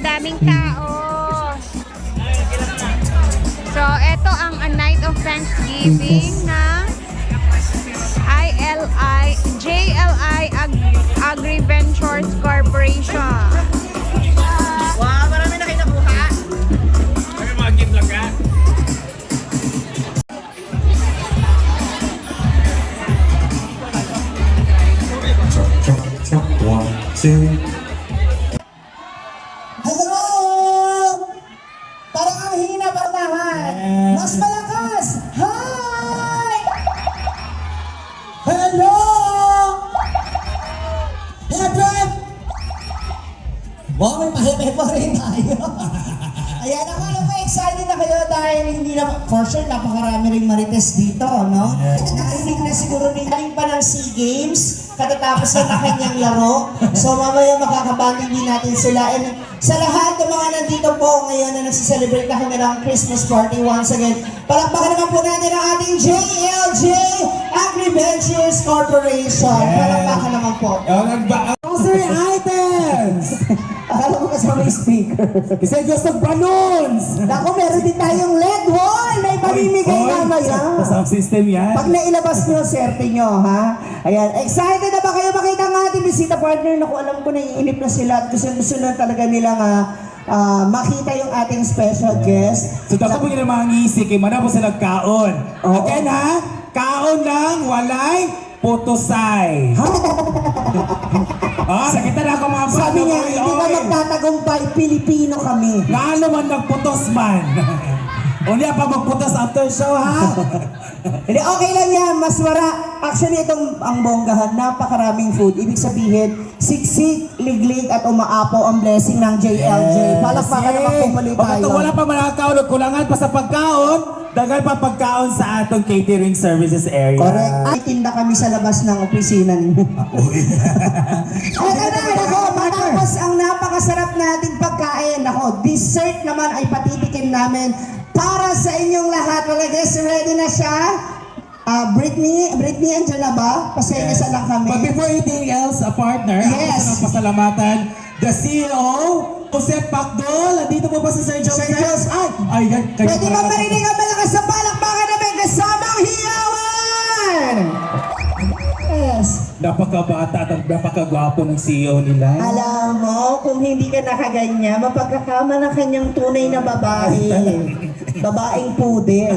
ang daming tao. So, ito ang A Night of Thanksgiving na JLI Agri-Ventures Corporation. Wow, marami na kayo nakuha. May mga gift lang ka. Check, 1, 2. Hello! Parang ang hina barnahan. Mas malakas. Hi! Hello! Heaven! Wow, may pahipe pa rin tayo. Ayan, ako alam ko, excited na kayo dahil hindi na, for sure, napakarami rin marites dito, no? Narinig na siguro galing pa ng SEA Games, katatapos na kanyang laro. So mamaya makakabanding din natin sila. And sa lahat ng mga nandito po ngayon na nagsiselebrate na kanilang Christmas party once again, palakpakan naman po natin ang ating JLJ Agri-Ventures Corporation. Palakpakan naman po. Grocery items! Akala mo kasama yung speaker. Kasi gusto balloons! Naku, meron din tayong LED wall! May pamimigay mamaya. Sound system yan. Pag nailabas nyo, swerte nyo, ha? Ayan, excited na ba kayo makita ng ating bisita partner? Naku, alam ko na iinip na sila at gusto na talaga nilang makita yung ating special guest. So dako po nyo na mga ngisi, kay mana po sila kaon. Oo. Again ha, kaon lang, walay, putosay. Sakita na ako mga Sabi niya, hindi ka magtatagumpay, Pilipino kami. Nga naman nagputos man. Uli pa magputos after show ha. Hindi, okay lang yan, mas actually, itong ang bonggahan, napakaraming food. Ibig sabihin, siksik, liglig, at umaapo ang blessing ng JLJ. Palakpakan naman pumuli tayo. Kung wala pa manakaon o kulangan pa sa pagkaon, dagal pa pagkaon sa atong catering services area. Correct. Ay, tinda kami sa labas ng opisina ninyo. Ako, matapos ang napakasarap nating pagkain. Ako, dessert naman ay patitikin namin para sa inyong lahat. Wala guys, ready na siya? Britney, andyan na ba? Pasensya lang kami. But before anything else, a partner, Yes. ako sa pasalamatan, the CEO, Jose Pacdol, andito po ba si Sir Joseph? Sir Joseph. Ay, kayo Pwede ba marinig ang malakas sa palakpakan na may kasamang hiyawan? Yes. Napakabata at napakagwapo ng CEO nila. Alam mo, kung hindi ka nakaganyan, mapagkakama ng kanyang tunay na babae. Babaeng pudel.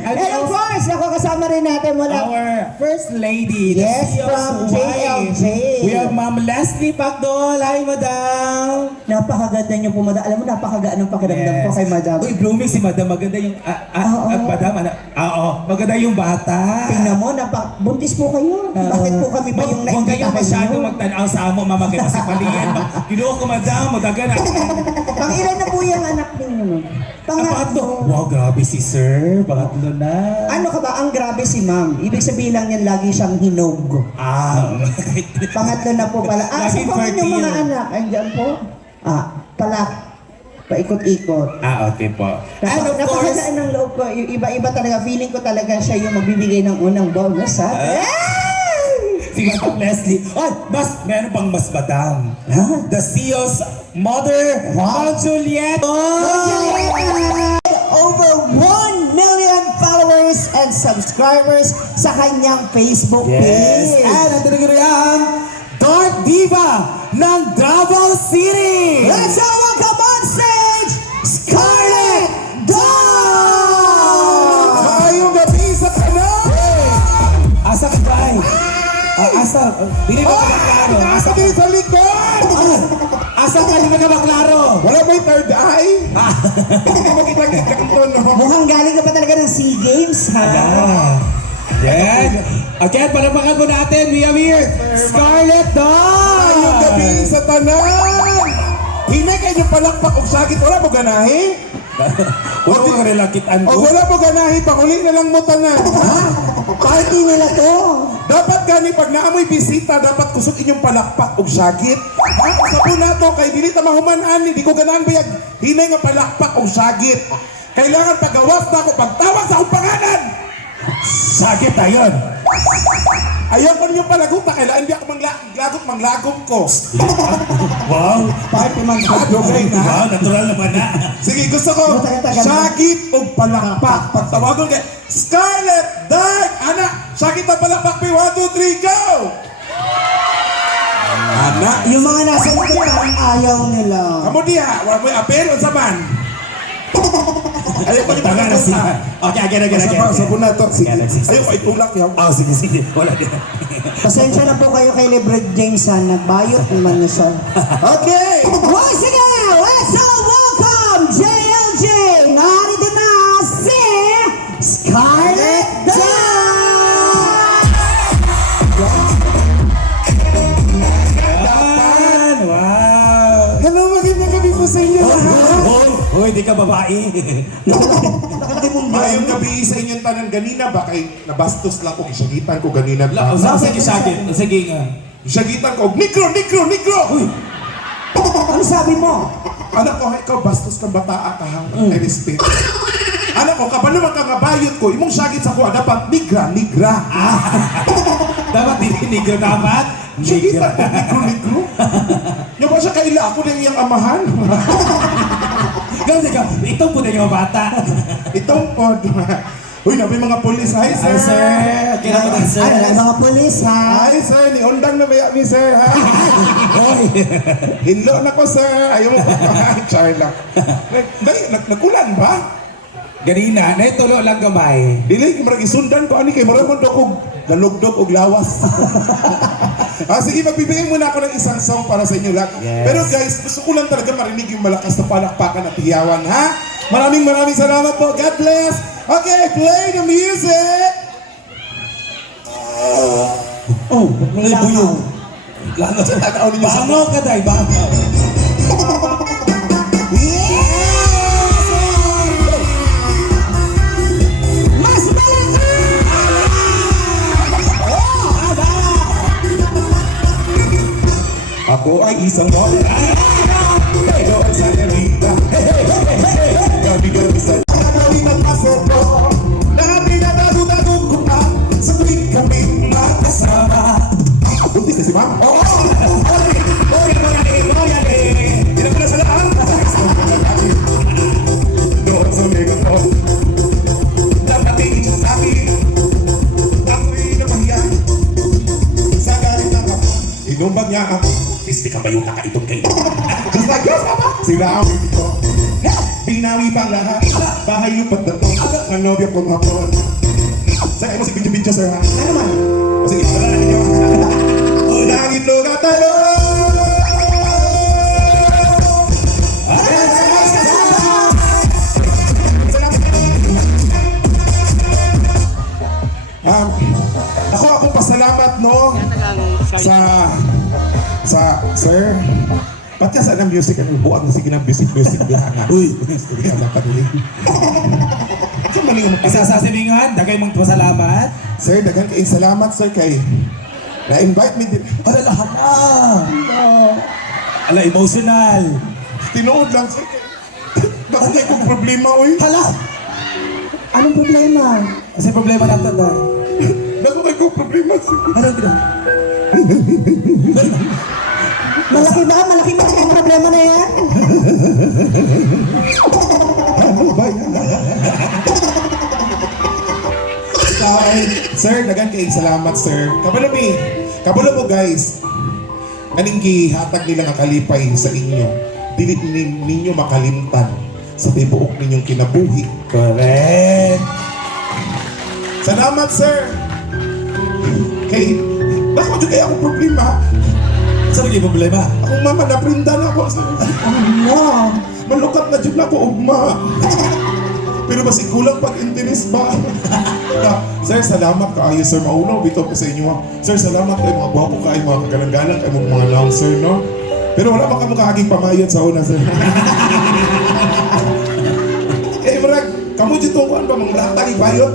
And of course, ako kasama rin natin mula. Our First Lady, the Yes, CEO's from JLJ. wife. We have Ma'am Leslie Pacdol. Hi, Madam. Napakaganda niyo po, madam. Alam mo, napakagaan ng pakiramdam ko kay madam. Uy, blooming si Madam. Maganda yung... Madam, maganda yung bata. Tingnan mo, buntis po kayo. Bakit po kami ba yung Huwag kayo naimbitahan masyado niyo? magtanaw sa amo, mamagay si Palian. Kinuha ko, Madam. Madaga na. Pang ilan na po yung anak ninyo? Pangatlo. Wow, grabe si Sir. Pangatlo na. Ano ka ba? Ang grabe si ma'am. Ibig sabihin lang yan, lagi siyang hinog. Pangatlo na po pala. Sa Laging po yung mga fertile. anak, andyan po. Paikot-ikot. Okay po. And of course, Napakagaan ng loob ko. Yung iba-iba talaga. Feeling ko talaga siya yung magbibigay ng unang bonus, ha? si Madam Leslie. Ay, meron pang mas Madam. The CEO's mother, Ma'am Juliet. Over 1 million followers and subscribers sa kanyang Facebook page. And ang tinagirihan, Dark Diva ng Davao City. Let's all welcome on stage, Scarlett Dawn! Ngayong gabi sa kanan. Asa ka ba? Asa? Dili ba ka maklaro? Asa ka sa likod? Asa ka? Dili ba ka maklaro? Wala ba yung third eye? Hindi mo kita Mukhang galing ka pa talaga ng SEA Games, ha? Yan. Again, palapakan po natin. We have here, Scarlett Dawn! Ngayong gabi sa tanan! Hinay kayo palakpak og sakit, wala mo ganahi? Huwag ko rin lakitan O ko. wala mo ganahi, pakuli na lang mo tanan. Ha? Party nila to. Dapat gani, pag naamoy bisita, dapat kusot inyong palakpak og sakit. Sa po na to, kay dili ta mahumanan, di ko ganahan bayag, hinay nga palakpak og sakit. Kailangan pagawas na ako, pagtawag sa akong pangalan! Sakit tayon. Ayaw ko ninyong palaguta, kailangan di ako manglagom ko. Wow! Bakit naman? Okay na. Wow, natural naman na. Sige, gusto ko, Tagal-tagal. syagit o palakpak. Pagtawagon kay Scarlett Dark! Ana, syagit o palakpak, 1, 2, 3, go! Ana, Yung mga nasa likod parang ayaw nila. kamu diha, wala mo apel o saman? Ayaw ko Taga na siya. Okay, again. Sa na to. Sige. Again, sige. Ayaw ko itulak yan. Oh, sige. Wala din. Pasensya na po kayo kay Lebred James ha. Nagbayot naman na siya. Okay! Once again, let's all welcome JLJ! Narito na si Scarlett Dawn! Yan! Wow! Hello, magandang gabi po sa inyo lahat. Hoy, di ka babae. Nakalaki mong Mayong gabi sa inyong tanan ganina ba kay nabastos lang ko gisagitan ko ganina ba. Sige. Sige nga. Gisagitan ko Negro. Ano sabi mo? Anak ko, ikaw bastos kang bataa ka ha. I respect. Anak ko, kabalo man ka nga bayot ko, imong sagit sa kuha dapat nigra. Dapat dinigro dapat. Sagitan ko, negro. Yung ba siya kaila ako na iyang amahan? Ganun ka. Ito po na yung bata. Itong pod. Uy, nabi mga polis. Hi, sir. Hi, sir. Okay na po, sir. Ano, mga polis ha? Hi, sir. Ni undang na ba mi, sir, ha? Hinlo na ko, sir. Ayaw mo pa. Char lang. Nagkulan ba? Ganina, naitulo lang gamay. Dili, marag isundan ko. Ani kay maramon daw kog nalugdog og lawas. Sige, magbibigay muna ako ng isang song para sa inyo lahat. Yes. Pero guys, gusto ko lang talaga marinig yung malakas na palakpakan at hiyawan, ha? Maraming salamat po. God bless. Okay, play the music. Oh, may buyog. Langot sa takaw ninyo sa Bango ka, day. Bango. Mas Ako ay isang model. Pero ang sanarita. Gabi-gabi sa gagawin ang masoko. Lahat pinatago-tago ko pa. Sa tuwing kami magkasama. Buntis na si ma'am? Oo! Hindi na pala sa lahat. Doon sa megaphone. Dapat tingin sa akin. Ako'y napahiyan. Sa galit ako. Inumbag niya ako. Pisti ka ba yung nakaitong kayo? Just like yours, Papa! Sila ang ito. Pinawi pang lahat. Bahay yung pagdato. Ang nobya kong hapon. Sa'yo mo si Pincho, sir, ha? Ano man? O sige, wala na ninyo. Unang itlog at Ako pasalamat, no? Sa sir. Ba't ka saan ang music? Ano, buwag na sige ng music diha nga. Uy, sige ka panuli. So, mali mo. Isasasimingan, dagay mong pasalamat. Sir, dagan kayo salamat, sir, kay na-invite me din. Ala, lahat na. Ala, emotional. Tinuod lang, sir. Bakit kayo kong problema, uy? Hala! Anong problema? Kasi problema natin na. Bakit kayo kong problema, sir? Anong gina? Malaki ba? Malaki ba ang problema na yan? Ano ba yan? Sir, dagan kayo salamat, sir. Kabalo mo, guys. Aning gihatag nila nga kalipay sa inyo. Dili ninyo makalimtan sa tibuok ninyong kinabuhi. Correct. Salamat, sir. Kay, bako dyan kayo akong problema. Saan naging problema? Akong mama, naprinda na ako. Sir. Ano? Malukat na dyan na ako, ugma. Pero basi kulang pag-interes ba? Sir, salamat kaayo, sir. Maunaw, bito ko sa inyo. Sir, salamat kayo, mga buhapo kayo, mga kagalang-galang kayo, mga announcer, no? Pero wala pa ka mukha aging pamayot sa una, sir. Marag, kamu dito kuhan ba, mga lahat taging bayot?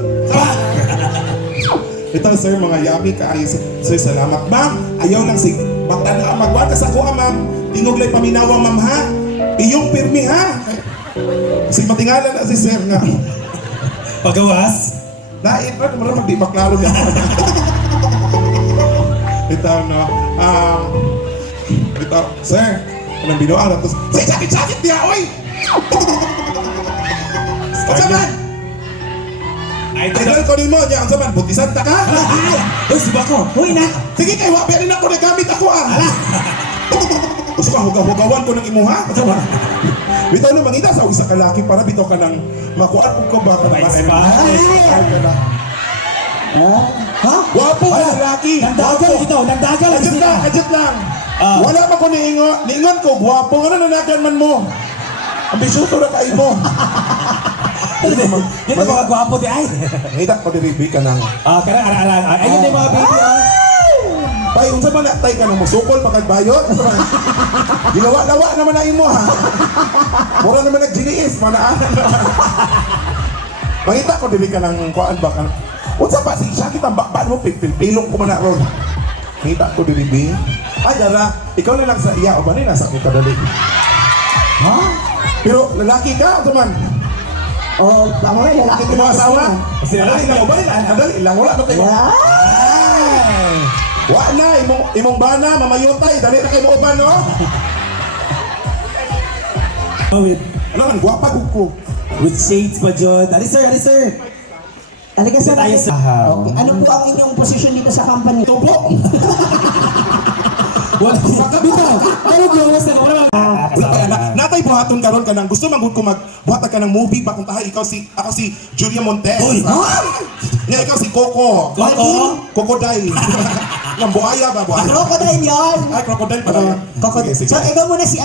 Ito, sir, mga yummy kaayo, sir, salamat. Ma'am, ayaw lang si magtana, magwata sa kuha, ma'am. Tingog lay paminawa, ma'am, ha? Iyong pirmi, ha? Kasi matingala na si sir nga. Pagawas? Dahil ba, naman di maklaro niya. Ito, no? Ito, sir, Anong binuang na to? Say, sakit niya, oy! Kasi man! Idol ko din mo, niya ang saman, butisan ta ka? Uy, si Bako. Uy na! Sige kay wabi rin ako nagamit ako ah! Gusto ka hugaw-hugawan ko ng imuha? Bitaw na mangita sa isa ka laki para bitaw ka ng makuan ko ba ka Ay! Ha? Wapo ka lalaki! Nandagal ito, nandagal. Kadyan lang! Wala pa ko niingon ko, guwapo nga na nanagan man mo! Ambisyoso na kayo mo! Yan ang mga gwapo di ay. Ngita ko diribi ka nang. Karang arang. Ayun na yung mga baby. Bay, unsa man natay ka nang musukol pagkagbayot? Gilawa-lawa naman na imo ha. Mura naman nagginiis, manaanan naman. Mangita ko dili ka nang kuan ba kan. Unsa pa si sakit ang bakbaan mo pilong ko man na ron. Ngita ko dili bi. Ay dara, ikaw na lang sa iya o ba ni nasa ko kadali. Ha? Pero lalaki ka, unsa man? Oh, tama na, lalaki ko Imo na asawa? Dali lang o ba ni? Dali lang wala na kayo. Ay! Wa na imong bana mamayutay, dali na kay mo uban no? Ano man gwapa gud ko. With shades pa, Jod. Ali, sir, ali, sir. Halika sa Tayo sa- Okay. Ano po ang inyong posisyon dito sa company? Tubo. Wala. Bitaw. Ano gawas na wala. Natay buhaton karon ka nang gusto manggod ko magbuhat ka ng movie ba kung tahay ako si Julia Montes. Uy. Nga ikaw si Coco. Crocodile. Ng buhaya ba buhaya? Crocodile yun! Ay crocodile pala. Crocodile. Sige, So, sige. ikaw muna si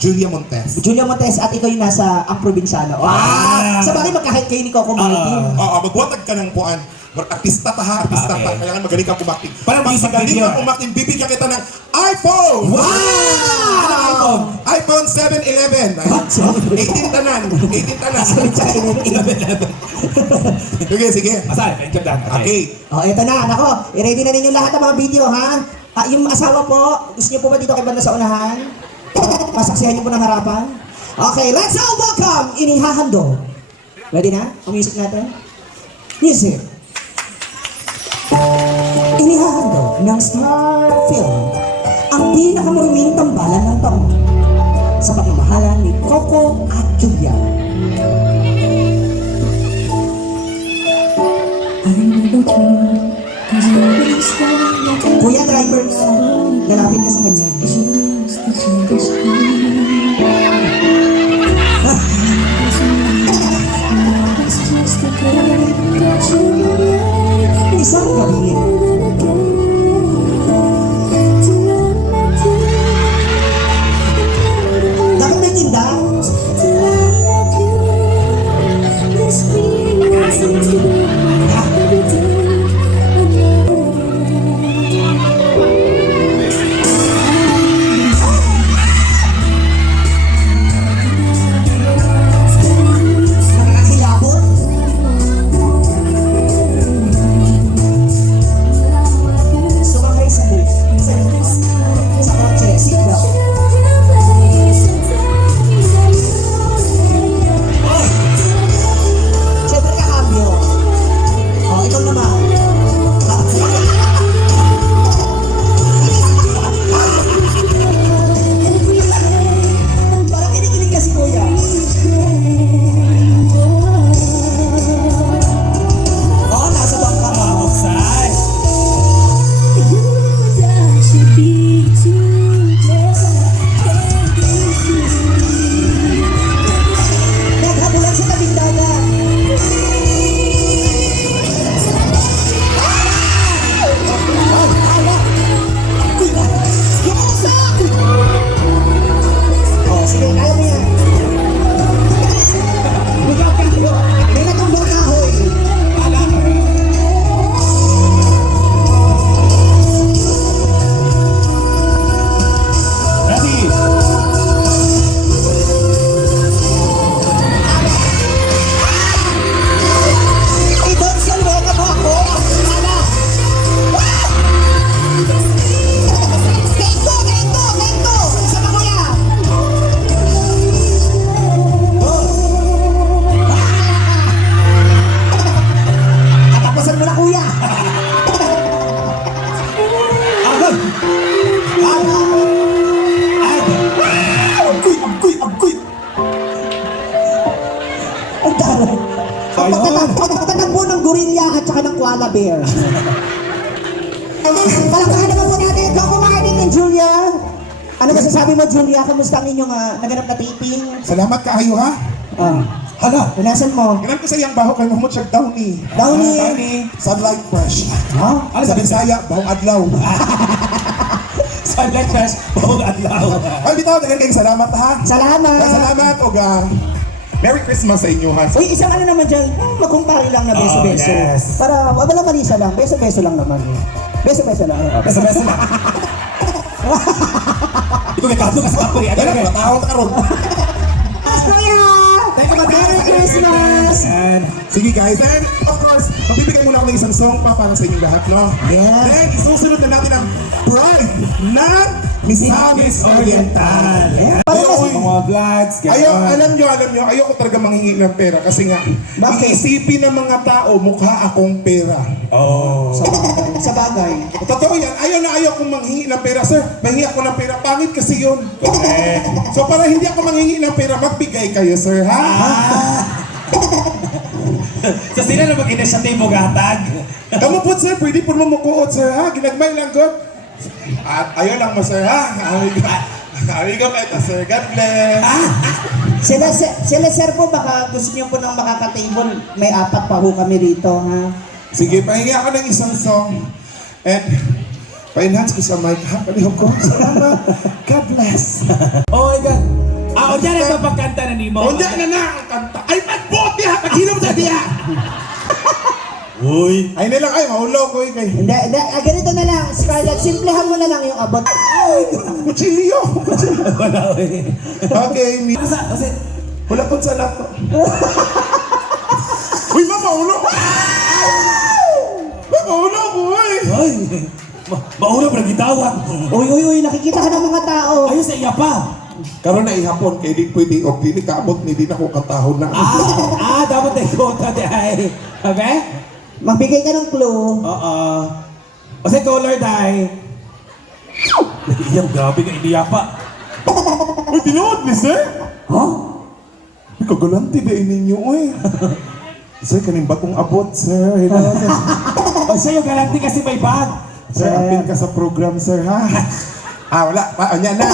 Julia Montes. Julia Montes at ikaw yung nasa ang probinsyano. Wow! Sa bagay magkahit kayo ni Coco Martin. Oo, magbuhatag ka ng puan. Artista ta ha, artista ta. Okay. Kailangan magaling ka kumakting. Parang Pag music magaling video. ka kumakting, bibigyan kita ng iPhone! Wow! iPhone 7-11. 18 tanan. 18 tanan. Sige, sige. Asan? Thank you, Dan. Okay. Oh, eto na, nako. I-ready na ninyo lahat ng mga video, ha? Yung asawa po, gusto niyo po ba dito kay banda sa unahan? Masaksihan niyo po ng harapan? Okay, let's all welcome Inihahando. Ready na? Ang music natin? Music. Inihahando ng Star Film ang pinakamaruming tambalan ng taon sa pagmamahalan ni Coco at Julia. Kuya driver na, lalapit ka sa kanya. Isang gabi, dapat may tinda. koala bear. Palakahan naman po natin. Go kumain din ng Julia. Ano masasabi mo, Julia? Kamusta ang inyong naganap na taping? Salamat kaayo ha. Hala, punasan mo. Ganun ko sa iyang baho kay mamot siya downy. Downy. Sunlight fresh. Ha? Sa Bisaya, bawang adlaw. Sunlight fresh, bawang adlaw. Ay, bitaw, dagan kayong salamat ha. Salamat. Salamat, Oga. Merry Christmas sa inyo ha. Uy, isang ano naman dyan, magkumpare lang na beso-beso. yes. Para, walang malisa lang, beso-beso lang naman. Beso-beso lang. Basta na. Ito may kapo ka sa kapo. Ano Wala, ka? matahong karon. Kuya! Thank you, Merry Christmas! Sige guys, and of course, magbibigay muna ako ng isang song pa para sa inyong lahat, no? Yes. Then, isusunod na natin ang Pride ng Misamis Oriental. Para mas, Uy, Mga vlogs, alam nyo, ayoko talaga manghingi ng pera kasi nga, Bakit? iisipin ng mga tao, mukha akong pera. Oh. sa bagay. Totoo yan, ayaw kong manghingi ng pera. Sir, manghingi ako ng pera, pangit kasi yun. So para hindi ako manghingi ng pera, magbigay kayo, sir, ha? So sila na mag-initiative mo gatag. Kamu po, sir, pwede po mo mukuot, sir, ha? Ginagmay lang, God. At ayaw lang mo, sir, ha? Amigo kayo, sir, God bless. Sila sir po, baka gusto niyo po nang makaka-table. May 4 pa ho kami rito, ha? Sige, pahingi ako ng isang song. And, pa-enhance ko sa mic, ha? Palihog ko. Salamat. God bless. Oh my God. O dyan ito pagkanta na ni mo. O, diyan na ang kanta. Ay, magbuti, ha? Paghilom sa diya. Uy. Ay, nilang, ay, mahulog ko, kay. Hindi, ganito na lang, Scarlett, simplehan mo na lang yung abot. Kuchilyo. Wala uy. Okay, Kasi, wala ko sa lato. Uy, mamahulog! Mamahulog, uy! ay. Mauna pa nagitawag. Uy, nakikita ka ng mga tao. Ayun sa iya pa. Karon na ihapon, kay di pwede, o di kaabot, ni di na ko katahon na. Dapat na ikota di ay. Okay? Magbigay ka ng clue. Oo. Kasi color dahil. Iyang grabe ka iniya pa. Uy, tinood ni sir? Huh? Uy, kagalanti ba ninyo, uy? Sir, kaning batong abot, sir. Hello, sir. O siya yung galanti kasi may bag. Sir, apin ka sa program, sir, ha? Wala. Anya na.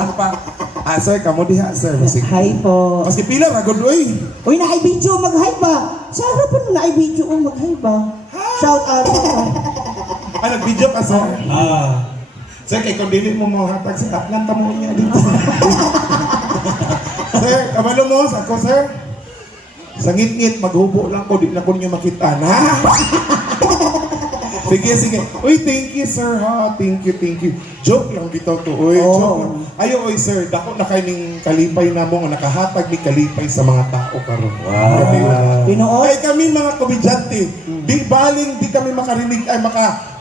Ano pa? Sir, kamo diha, sir. Masig. Hi po. Maski pila, ragod, uy. Uy, na-i-video, mag-hi ba? Sa harapan mo na-i-video, mag-hi ba? Shout out. Nag-video ka, sir. Sir, kay kung dili mo mga hatag sa Atlanta mo niya dito. Sir, kabalo mo, ako, sir. Sa ngit-ngit, maghubo lang ko, di na ko niyo makita na. Sige. Uy, thank you, sir, ha. Thank you. Joke lang bitaw to, uy. Joke lang. Ayo, uy, sir, dako na kayo ning kalipay na mo, nga nakahatag ni kalipay sa mga tao karon. Wow. Pinood? Ay kami mga komedyante, di baling di kami makarinig ay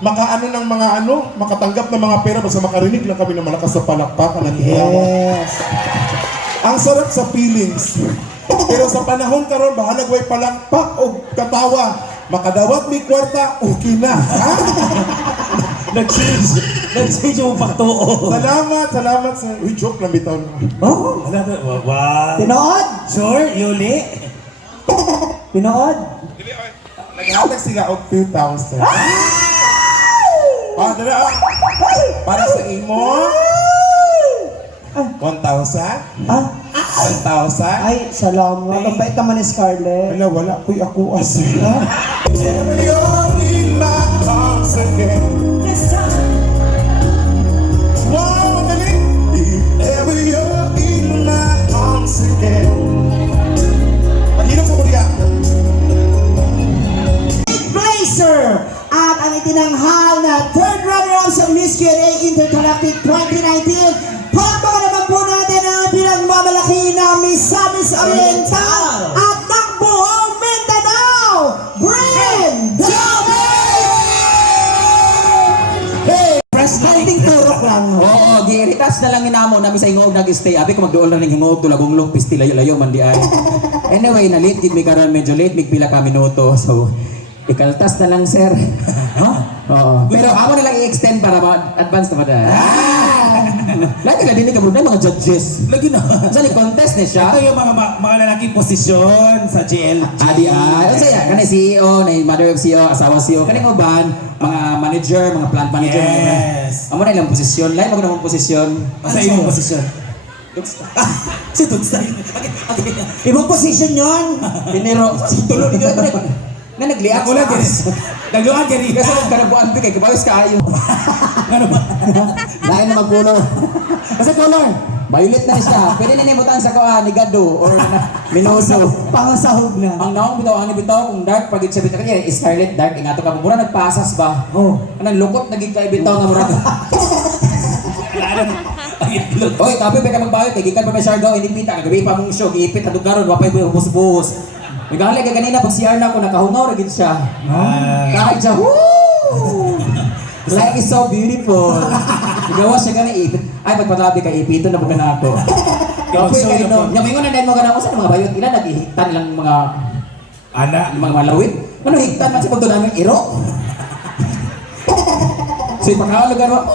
makaano ng mga makatanggap ng mga pera basta makarinig lang kami ng malakas sa palakpakan at Yes. ang sarap sa feelings. Pero sa panahon karon bahalag way palakpak o katawa, makadawat mi kwarta okay na. Ha? Nag-change yung pagtuo. Salamat sir. Uy, joke lang bitaw. Oh, Wow. pinood? Sure, Yuli? Pinood? Naghatag sila og 2,000. Dala. Para sa imo. 1,000? 1,000? Ay, salamat. Ang bait naman ni Scarlett. Wala ko'y ako as. You're in my arms again. Wow, magaling! If ever you're in my arms again. Mahirap sa kuriya. Blazer at ang itinanghal na third runner-up sa Miss Q&A Intergalactic 2019. Palakpakan naman po natin ang pinagmamalaki ng Misamis Oriental at ng buong Mindanao, Brenda! Hey! Konting turok lang. Oo, giritas na lang inamo namin sa hingog nag-stay. Abi ko magduol na ng hingog tulagong long pisti layo-layo man di ay. Anyway, na late gid mi karon medyo late mig pila ka minuto. So ikaltas na lang sir. Ha? Oo. Pero amo na lang i-extend para ma-advance na pa dahil. Lagi ka din ka bro, mga judges. Lagi na. Sa ni contest ni siya. Ito yung mga lalaking posisyon sa GLG. Adi ay, unsa ya? Kanay CEO, na mother of CEO, asawa CEO, kanay uban, mga manager, mga plant manager. Yes. Amo na ilang posisyon, lain mo na posisyon. Sa imong posisyon. Si Tugsay. Ibang position yun. Pinero, tulo dito na nagliak Ako lang sa din. Nagluhan ka rin. kasi nagkarabuan kay kabawis kaayo. Ano ba? Lain na mag-color. Kasi color, violet na siya. Pwede na nimutan sa kuha ni Gado or Minoso. Pangasahog na. Ang naong bitaw, ang bitaw kung dark pag siya bitaw kanya scarlet dark ingato ka mura nagpasas ba? Oh. Kanang lukot naging kay bitaw nga mura. Oy, tapi pa ka magbayot kay gikan pa may Siargao inipita gabi pa mong show giipit adto karon wa pay bus-bus. Migali ka kanina pag CR na ako nakahungaw ra gid siya. Kahit siya, woo! Life is so beautiful. Igawa siya gani ipit. Ay pagpatabi ka ipito na bukan ako. Kapag kayo no, yamingon na din mo ganang usa mga bayot ila nagihitan lang mga mga malawit. Ano higtan man sa pagdon naming iro? So ipakaw lugar mo.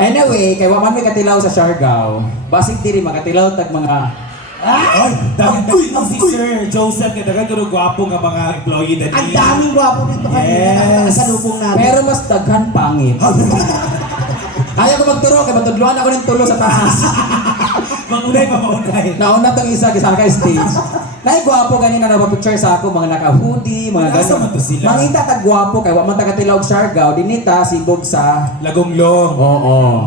Anyway, kay wa man may katilaw sa Siargao. Basig diri makatilaw tag mga Ay, dahil si Sir Joseph kaya dagan ko gwapo nga mga employee na Ang daming gwapo dito kanina. Yes. Nakasalubong namin. pero mas daghan pangit. Ayaw ko magturo kay matudluan ako ng tulo sa taas. Maunay pa maunay. Nauna tong isa sa ka stage. Nay gwapo ganina na picture sa ako mga naka-hoodie, mga Nasa man to sila? Mangita tag gwapo kay wa man taga-tilaw Siargao dinita sibog sa Lagonglong. oo.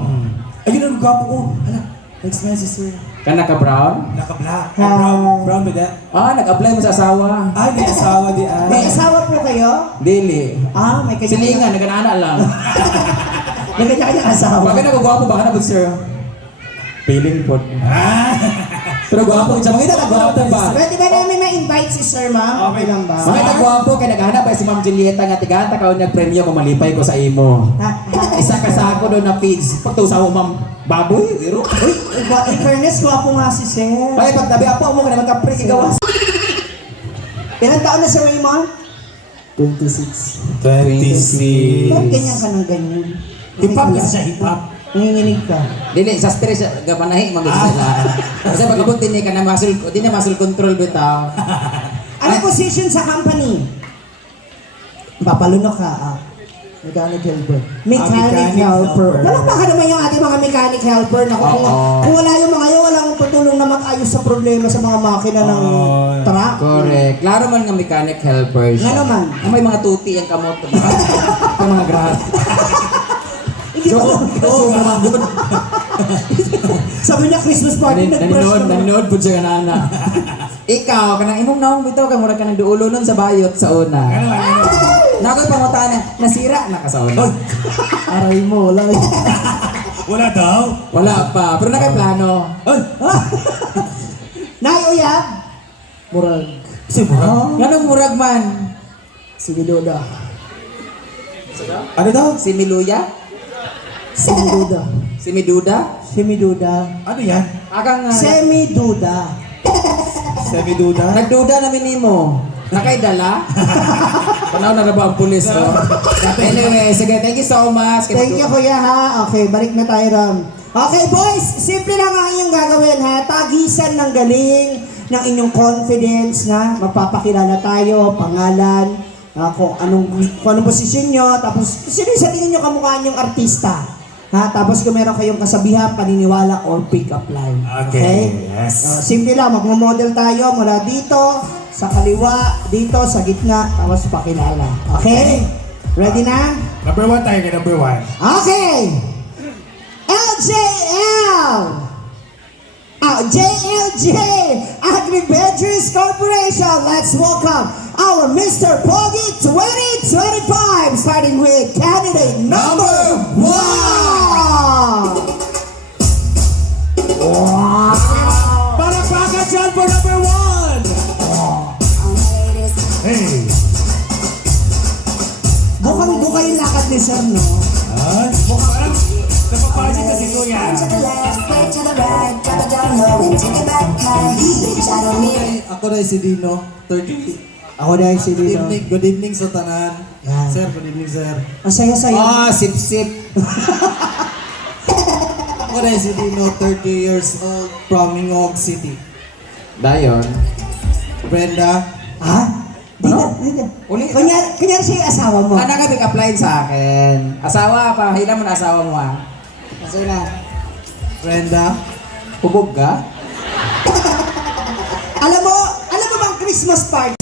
Ayun ang gwapo ko. Hala, next message sir. Kana ka brown? Naka-black. Brown ba that? Ah, nag-apply mo sa asawa. Ay, may asawa di ay. May asawa po kayo? Dili. May kanya. Silingan, nagana lang. May kanya asawa. Bakit nagagwapo ba ka na sir? Feeling po. Pero gwapo siya. Mangita ka gwapo ba? Pwede ba namin ma-invite si Sir, ma'am? Okay lang ba? Mangita gwapo kay naghanap ay si Ma'am Julieta nga tigata ka nag-premyo kung malipay ko sa imo. Isa ka sa ako doon na feeds. Pagtusaw mo ma'am, baboy, iro. Uy, in fairness, gwapo nga si Sir. Ay, pagtabi ako mo ka naman kapre, igawas. Ilang taon na si Raymond? 26. 26. Ba't ganyan ka ng ganyan? Hip-hop kasi siya, hip-hop. Nanginginig ka. Dili, sa stress, gapanahi, mag-isa lang. Kasi pag-abot din ka na muscle, di na muscle control bitaw. Ano position sa company? Papalunok ka, Mechanic helper. Mechanic helper. Palakpakan naman yung ating mga mechanic helper na kung wala yung mga yun, wala akong tutulong na mag-ayos sa problema sa mga makina ng truck. Correct. Klaro man nga mechanic helper siya. Nga naman. Ang may mga tuti ang kamot. Ang mga graph. Hindi ba? Sabi niya Christmas party nag-brush Naninood po siya kanana. Ikaw, kanang imong naong bitaw, kay murag ka nang duulo nun sa bayot sa una. Nakoy pangutana, nasira na ka sa una. Aray mo, wala. Wala daw. Wala pa, pero nakay plano. Nay, uyab? Murag. Ganong murag man? Si Miluda. Ano daw? Si Miluya? Si Miluda. Si Miduda? Si Miduda. Ano yan? Akang Semi-duda. Semi-duda? nagduda na minimo. Nakay dala? Panaw na ba ang pulis, oh? Anyway, sige, thank you so much. Thank you, kuya, ha? Okay, balik na tayo, Ram. Okay, boys, simple lang ang inyong gagawin, ha? Tagisan ng galing, ng inyong confidence, na magpapakilala tayo, pangalan, kung anong posisyon nyo, tapos sino sa tingin nyo kamukha nyong artista? Ha? Tapos kung meron kayong kasabihan, paniniwala, or pick-up line. Okay, yes. Simple lang, magmo-model tayo mula dito, sa kaliwa, dito, sa gitna, tapos pakilala. Okay? Ready na? Number 1 tayo kay number 1. Okay! LJL! JLJ Agri-Ventures Corporation. Let's welcome our Mr. Pogi 2025, starting with candidate number 1. Palakpakan dyan for number 1! Hey! Mukhang buka yung lakad ni Sir, no? Mukhang parang napapajit na si Kuya. Ako na si Dino, 30. Ako na yung si Dino. Good evening sa tanan. Yan. Sir, good evening sir. Ang saya-saya. Sip-sip. Ako na si Dino, 30 years old, from Ingog City. Dayon. Brenda, Uli. Kunyari siya yung asawa mo. Anak ka apply sa akin. Asawa, pahilam mo na asawa mo ha. Kasi na. Brenda, Hubog ka? Alam mo bang Christmas party?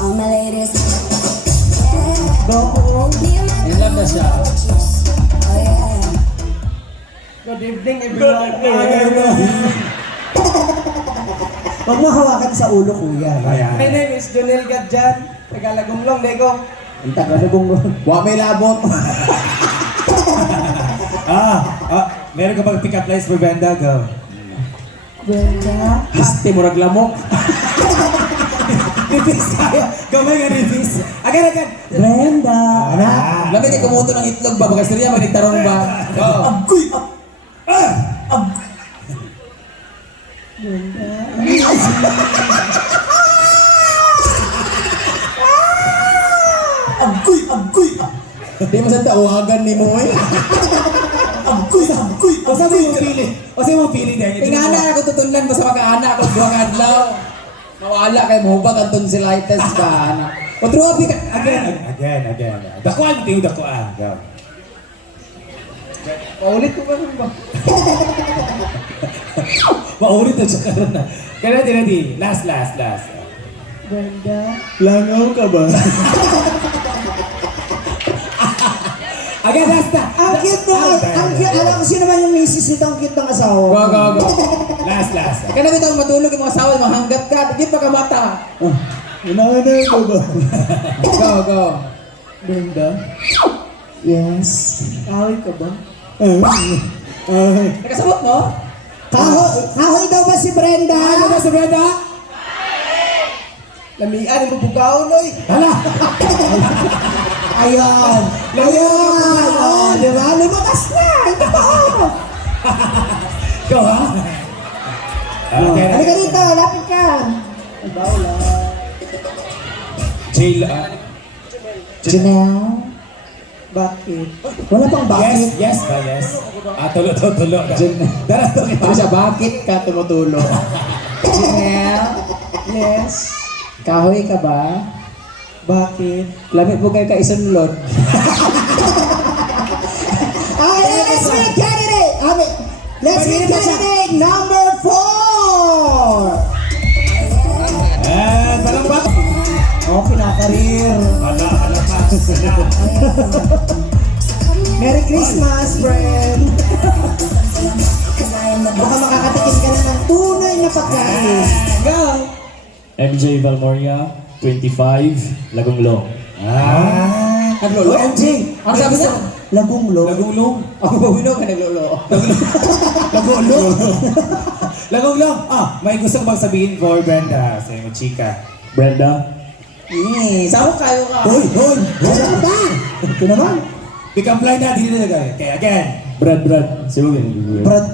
All my ladies. In love na siya. Oh yeah. good evening everyone. Huwag mo hawakan sa ulo, kuya. My name is Jonel Gadjan, Tagalagumlong, Dego. Ang tagalagong wa may labot. Meron ka bang pick-up lines for Brenda? Go. Hasti mo raglamok. Repeats tayo. Gamay nga repeats. Agad. Brenda. Anak. Lamig kay kumuto ng itlog ba? Bagas niya manigtarong ba? Oo. Di mo sa tawagan ni mo eh. O saan mo yung feeling? O saan mo yung feeling dahil? Ingana ako tutunan basta magkaana ako duwang adlaw. Nawala kay mohubag ang tonsillitis ka anak. O tropi ka Again. Dakuan mo tayo, dakuan. Go. Paulit ko ba rin ba? Maulit na siya karoon na. Kaya ready. Last. Langaw ka ba? Again, last na. Ang cute mo. Ang cute. Alam ko sino naman yung misis nito. Ang cute ng asawa. Go. Last. Kaya bitaw matulog yung mga asawa, mahanggat ka, di pa ka mata. Inanganay ka ba? Go. Brenda, Yes. away ka ba? Nakasabot mo? Kahoy daw ba si Brenda? Ano ba si Brenda? Lamian, mo bukaon, oy. Hala! Ayun. Oh, di ba? Lumakas na. Ito pa. Go, ha? Okay. Halika dito. Lapit ka. Jail. Janelle. Bakit? Wala pang bakit. Yes. Tulo. Dara to Ito siya, bakit ka tumutulo? Janelle. Yes. Kahoy ka ba? Bakit? Lamit mo kayo ka isunlod. Let's meet candidate. Let's meet candidate number 4. Parang ba? Oh, kinakarir. Hala pa. Merry Christmas, friend. Baka makakatikim ka na ng tunay na pagkain. Go! MJ Valmoria, 25, Lagumlong. Naglolo? MJ. Ano sabi niya? Lagumlong. Ako ba winog ka naglolo? Lagong. May gusto bang sabihin for Brenda sa iyong chika? Brenda, Saan kayo ka? Hoy! Wala ba? Ito naman. Pick-up line na, dito na lagay. Okay, again. Brad, Silugin. Brad.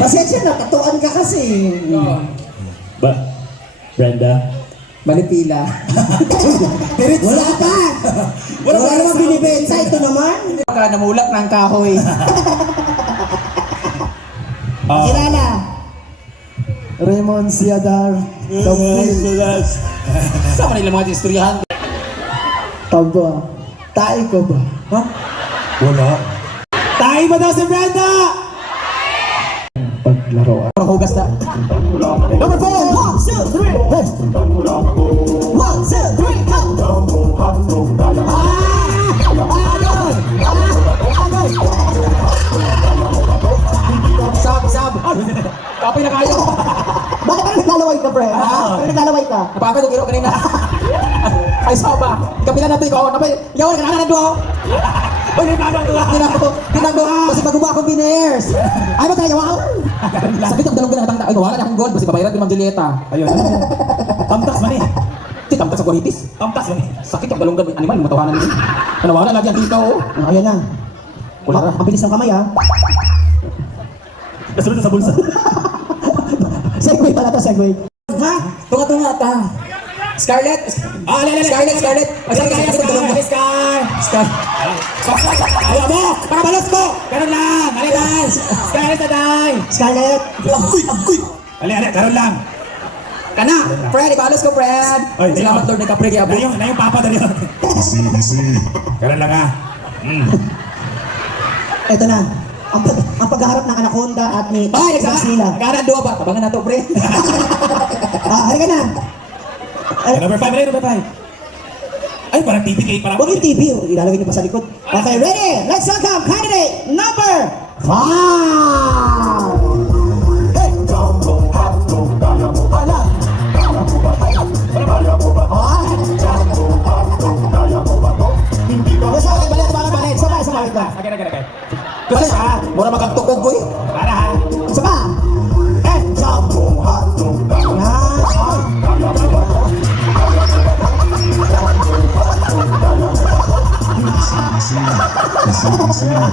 Pasensya na, tatuan ka kasi. Brenda, Malipila. Wala pa. Wala naman binibenta. Ito naman. Ka namulak ng kahoy. Kilala. Raymond Siadar, Tampil, Saan nila mga istoryahan? Taba, tae ka ba? Ha? Wala. Tayo ba daw si Brenda? Paglaro. Parang hugas na. Number 4. 1, 2, 3. 1, 2, 3. Sab. Kapay na kayo. Bakit parang naglalaway ka, Brad? Parang naglalaway ka. Napakay itong iro kanina. Ay, saba. Kapila na ito ikaw. Napay, yawan ka na doon. Uy, tinagdo. Kasi maguba akong biners. Ay, ba tayo? Wow. Sakit ang dalong ganang tangta. Ay, nawala na akong gold. Kasi babayaran ni Ma'am Julieta. Ayun. Tamtas man eh. Tamtas sa kulitis. Tamtas man eh. Sakit ang dalong ganang animal. Matawanan nito. Nawala lagi ang tikaw. Ayan na. Ang bilis ng kamay, ha? Nasunod na sa bulsa. Segway pala to, segway. Ha? Tunga-tunga ta. Scarlett. Scarlett. Scar. Ayaw mo! Para balos mo! Ganun lang! Alikan! Scarlett na day! Scarlett. Ali, karon lang. Kana! Fred, ibalos ko, Fred! Oy, Salamat, Lord, nagkapre kaya Na yung papa na yun. Karon lang ha. Ito na. Ang pagharap ng Anaconda at ni Ay, Godzilla. nagkaroon doon ba? Tabangan na to, pre. Halika na. Number 5, number 5. Ay, parang TPK, parang... Huwag yung TV. Ilalagay niyo pa sa likod. Okay, ready? Let's welcome candidate number 5. Hey! Sabay ka. Okay. Balik ha! Mura makagtukog ko eh. Para ha. Isa pa. Eh! Yan.